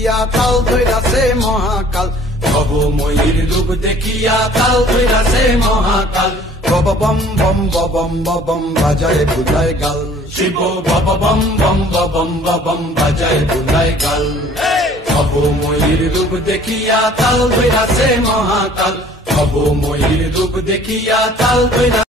দেখিয়া তাল ধইরাছে মহাকাল ভব ময়ূর রূপ দেখিয়া তাল ধইরাছে মহাকাল বব বম বম বম বম বাজায় বুলায় গাল শিব বব বম বম বম বম বাজায় বুলায় গাল ভব ময়ূর রূপ দেখিয়া তাল ধইরাছে মহাকাল ভব ময়ূর রূপ দেখিয়া তাল ধইরা